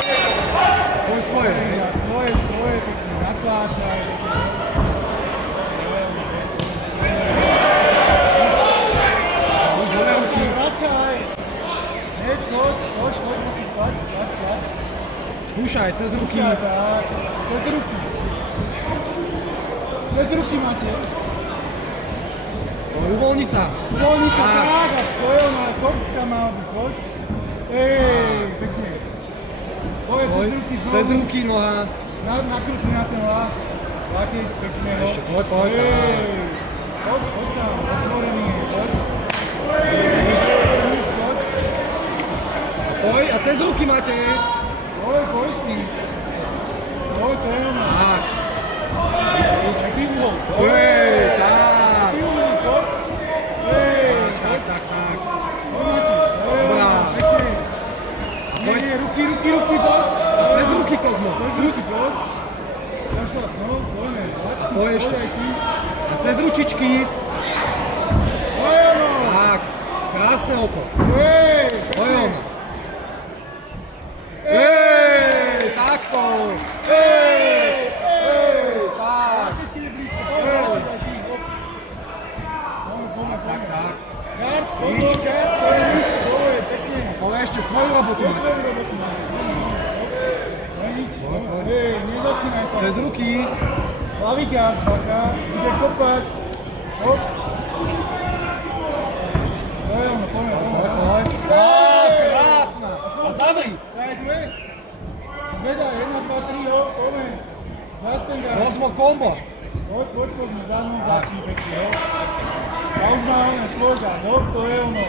Poď svoje. Svoje, pekne natláčaj. Vracaj. Heď, choď, musíš tlač. Skúšaj, cez ruky. Skúšaj, tak. Cez ruky máte. Uvoľni sa. Tak, a to je ona, kopka má byť, choď. Pekne. Povedz cez ruky znovu. Cez ruky noha. Nakrúci na ten lák. Lakeť, pekne. Ešte, poď. Choď tam, otvorený, choď. Poď a cez ruky máte. Poď si. Poď, to je ona. Tak. Ty uhol. Tak. Ty uhol, poď. Tak. Poď, Mati. Dobrá. Pekne. Nie, ruky, poď. Cez ruky, Kozmo. Cez ruky, poď. Zašlap, no, poďme. Poď ešte. Poď aj ty. A cez ručičky. Poď ono. Tak. Krásne oko. Poď Pekne. ono. Takto. Tak. Keď ti je blízko, poď aj ty. Poďme. Tak. Gard, pozor, Gard, to je nič, to je pekne. Poď ešte svoju robotu. To svoju robotu máme. To je nič. Nezačínaj tam. Cez ruky. Hlavý Gard, baka, ide kopať. Hop. To je ono, poďme. Tak, krásna. A zavri. Daj dve. Veda, 1, 2, 3, hop, poďme. Zas ten Gard. Kozmo kombo. Poď, sme za mnou začni pekne, hop. A už má ono svoj Gard, hop, to je ono.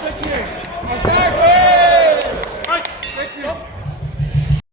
Pekne.